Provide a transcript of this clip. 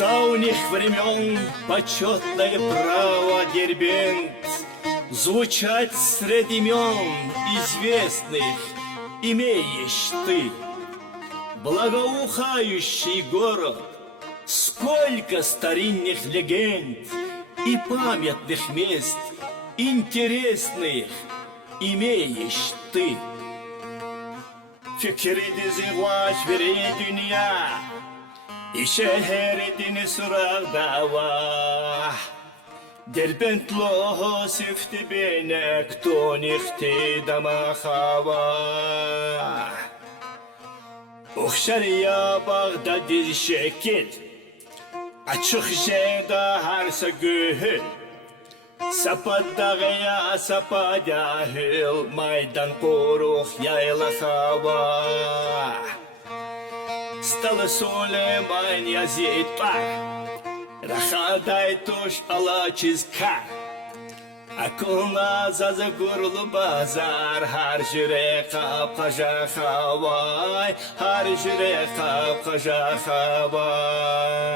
давних времен почетное право дербент звучать среди имен известных имеешь ты. Благоухающий город, сколько старинных легенд и памятных мест интересных имеешь ты. Fikri dizi veri dünya, şehredini suragdava. Derbent loho sifti bene kto nihti damahava. Ухшария Bağdadiz şekil, açık jeda harsa gühül. Sapadağıya sapa cahil, maydan kuruq yayla hava. Стало Сулейман Язид пар, Рахадай туш алачизка. Акулна зазагурлу базар, Har jüre kapkaja havay, Har jüre kapkaja havay.